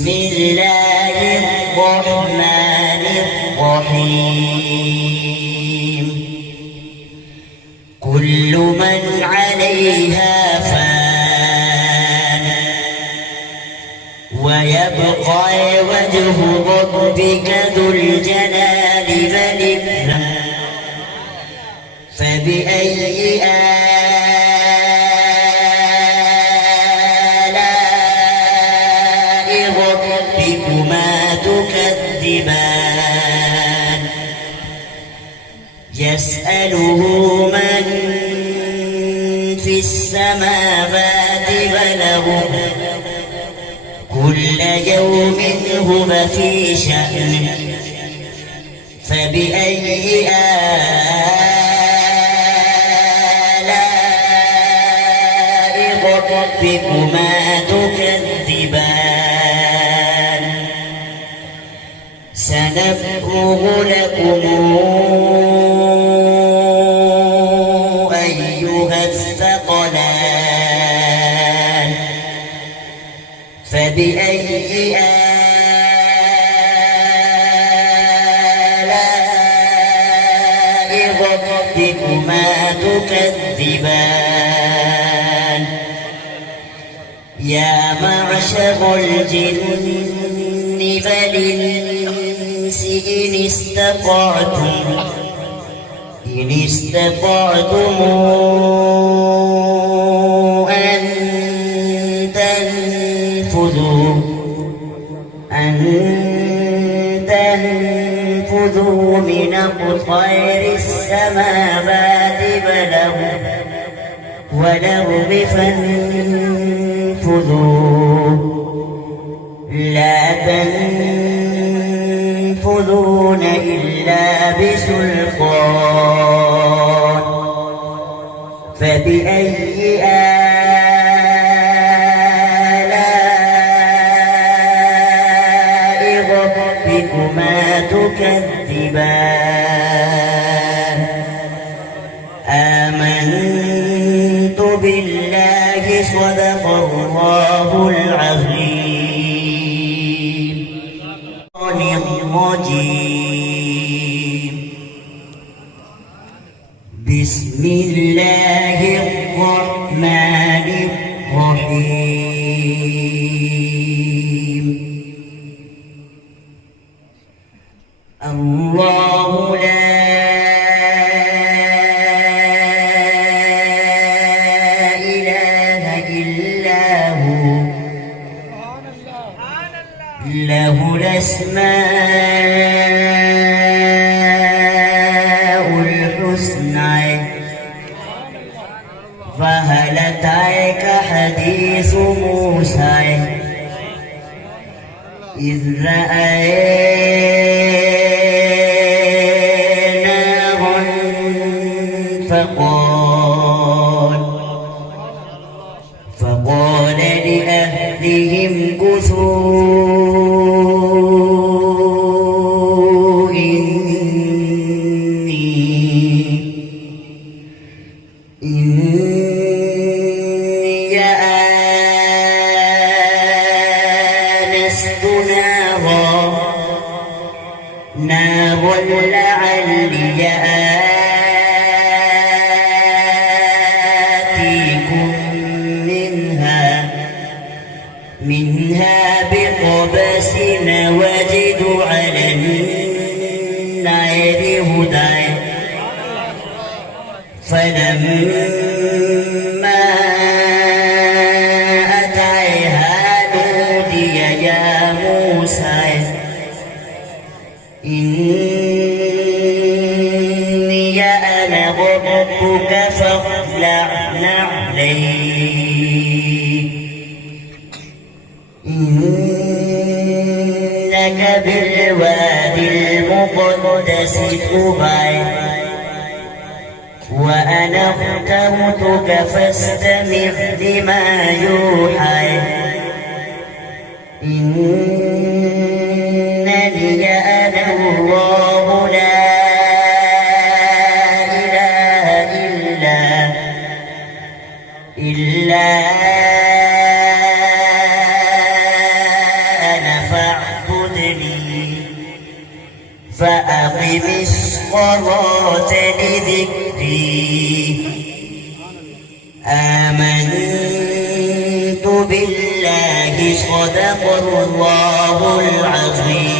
بسم الله الرحمن الرحيم كل من عليها فان ويبقى وجه ربك ذو الجلال والإكرام فبأي آلاء ربكما تكذبان يسأله من في السماوات والأرض كل يوم هو في شأن فبأي آلاء ربكما تكذبان سنفرغ لكم أيها الثقلان فبأي آلاء ربكما تكذبان يا معشر الجن والإنس إن استطعتم أن تنفذوا من أقطار السماوات والأرض فانفذوا لا تنفذون إلا بسلطان فبأي آلاء ربكما تكذبان آمنت بالله صدق الله العظيم الرجيم بسم الله الرحمن الرحيم الله لا إله إلا هو له الأسماء الحسنى فهل أتاك حديث موسى إذ رأى نارا فقال لأهلهم كثوا إني آنست نارا لعلي آتيكم منها بقبس وجد على النار هدى فلما أتاها نودي يا موسى إني أنا ربك فاخلع نعليك إنك بالوادي المقدس طوى وأنا اخترتك فاستمع لما يوحى إنني أنا الله لا إله إلا فاعبدني فأقم الصلاة لذكري آمنت بالله صدق الله العظيم